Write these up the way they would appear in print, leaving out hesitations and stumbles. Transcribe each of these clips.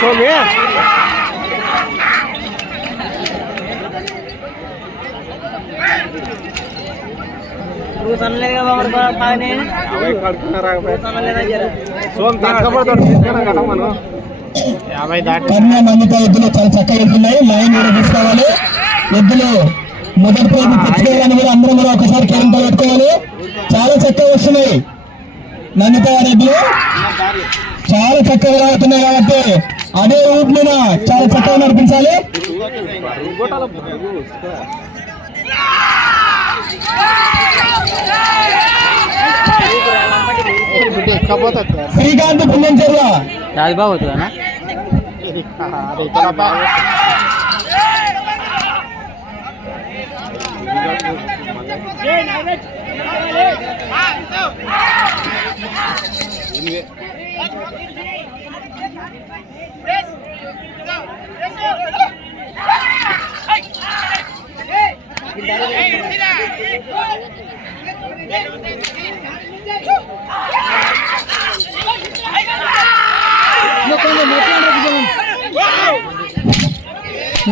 స్వామి నమ్మిత ఎద్దులు చాలా చక్కగా వెళ్తున్నాయి. లైన్ కూడా తీసుకోవాలి. ఎద్దులు మొదటి ప్రైజ్ తెచ్చుకోవాలని కూడా అందరం కూడా ఒకసారి కేరింత పెట్టుకోవాలి. చాలా చక్కగా వస్తున్నాయి. నమ్మిత ఎద్దులు చాలా చక్కగా రావుతున్నాయి కాబట్టి అదే రూట్ మీద చాలా చక్కగా నడిపించాలి. శ్రీకాంత్ పుణ్యం చెరువు అది బాగుతుందా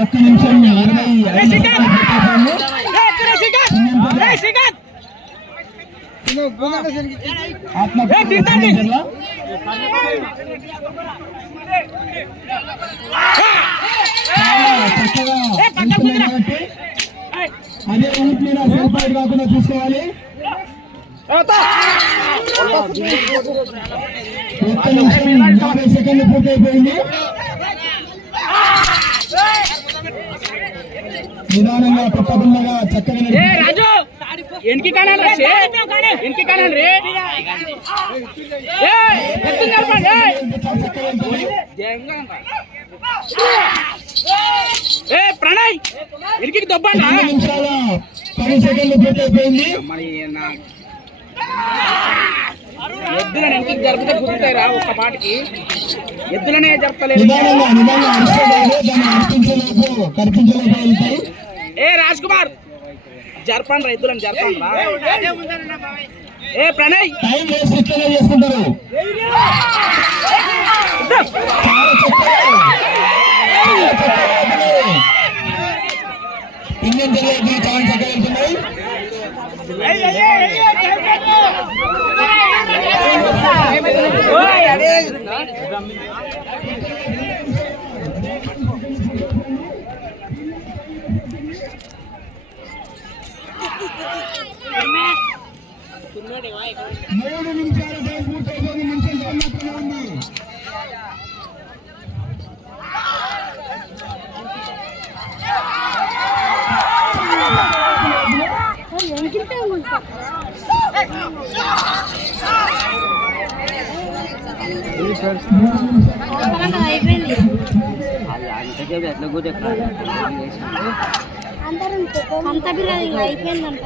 ఒక్క నిమిషం 25 అదే ఊట్ మీద సెల్ఫైడ్ కాకుండా చూసుకోవాలి. ఒక్క నిమిషం 50 సెకండ్లు పూర్తయిపోయింది. నిదానంగా పుట్టబుల్లగా చక్కగా ఎన్కి కానాలి ఎన్కి కానాలి రే ప్రణయ్ ఎన్కి దొబ్బండి 10 నిమిషాల 10 సెకండ్లు పూర్తయిపోయింది. ఎద్దులను ఎందుకు జరుపుతే గుర్తాయిరా ఒక్క పాటికి ఎద్దులనే జరపలేదు. ఏ రాజ్ కుమార్ జరపండి ఎద్దులను జరపండి. ఏ ప్రణయ్ టైం వేస్ట్ ఇట్లనే చేసుకుంటారు. ఇండియన్ జిల్లాకి చాలా చక్కగా వెళ్తున్నాయి. మూడు నిమిషాల టైం పూర్తయిపోయి నిమిషం మాత్రమే ఉంది. అంత బిర్యానీ అయిపోయిందంట.